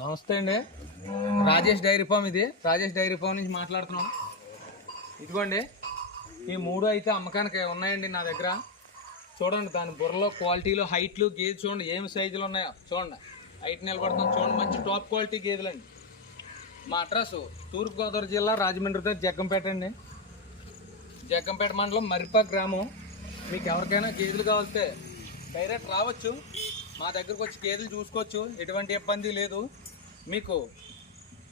నమస్తే అండి, Rajesh dairy farm. ఇది రాజేష్ డైరీ ఫామ్ నుంచి మాట్లాడుతున్నాం. ఇదిగోండి, ఈ మూడు అయితే అమ్మకానికి ఉన్నాయండి నా దగ్గర. చూడండి, దాని బుర్రలో, క్వాలిటీలో, హైట్లు, గేదె చూడండి ఏమి సైజులు ఉన్నాయో చూడండి. హైట్ నిలబడుతున్నాం చూడండి, మంచి టాప్ క్వాలిటీ గేదెలండి. మా అడ్రస్ తూర్పుగోదావరి జిల్లా, రాజమండ్రి దగ్గర జగ్గంపేట అండి. జగ్గంపేట మండలం, మర్రిపాక గ్రామం. మీకు ఎవరికైనా గేదెలు కావాలితే డైరెక్ట్ రావచ్చు, మా దగ్గరకు వచ్చి గేదెలు చూసుకోవచ్చు, ఎటువంటి ఇబ్బంది లేదు. మీకు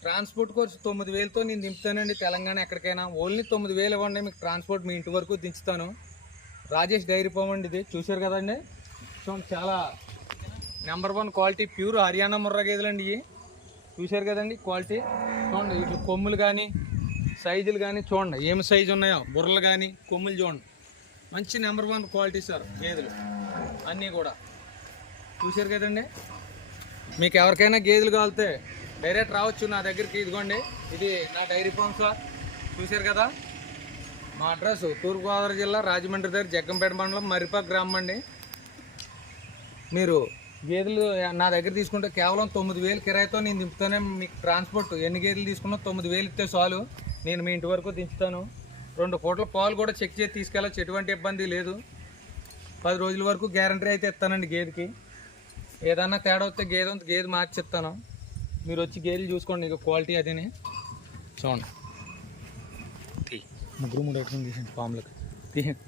ట్రాన్స్పోర్ట్ ఖర్చు 9,000తో నేను దింపుతానండి. తెలంగాణ ఎక్కడికైనా ఓన్లీ 9,000 ఇవ్వండి, మీకు ట్రాన్స్పోర్ట్ మీ ఇంటి వరకు దించుతాను. రాజేష్ డైరీ ఫామ్ అండి. ఇది చూశారు కదండి, చూడండి చాలా number 1 quality pure Haryana Murrah గేదెలండి. ఇవి చూశారు కదండి క్వాలిటీ. చూడండి ఇట్లా కొమ్ములు కానీ సైజులు కానీ చూడండి ఏమి సైజు ఉన్నాయో, బుర్రలు కానీ కొమ్ములు చూడండి. మంచి నెంబర్ 1 క్వాలిటీ సార్ గేదెలు అన్నీ కూడా. చూశారు కదండి, మీకు ఎవరికైనా గేదెలు కావాలితే డైరెక్ట్ రావచ్చు నా దగ్గరికి. ఇదిగోండి, ఇది నా డైరీ ఫామ్ సార్. చూశారు కదా, మా అడ్రస్ తూర్పుగోదావరి జిల్లా, రాజమండ్రి దగ్గర జగ్గంపేట మండలం, మర్రిపాక గ్రామం అండి. మీరు గేదెలు నా దగ్గర తీసుకుంటే కేవలం 9,000 కిరాయితో నేను దింపుతానే. మీకు ట్రాన్స్పోర్ట్ ఎన్ని గేదెలు తీసుకున్నా 9,000 ఇస్తే చాలు, నేను మీ ఇంటి వరకు దించుతాను. 2 పూటల పాలు కూడా చెక్ చేసి తీసుకెళ్ళచ్చు, ఎటువంటి ఇబ్బంది లేదు. 10 రోజుల వరకు గ్యారంటీ అయితే ఇస్తానండి గేదెకి. ఏదన్నా తేడా వస్తే గేదె మార్చి ఇస్తాను. మీరు వచ్చి గేదెలు చూసుకోండి, ఇక క్వాలిటీ అదేనే చూడండి. ముగ్గురు ఎక్కడ తీసండి, ఫామ్లోకి తీయండి,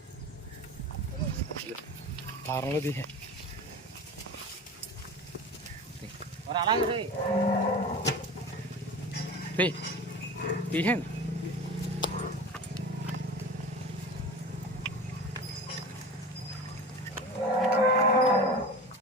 ఫారంలో తీయండి. అలాగే తీయండి.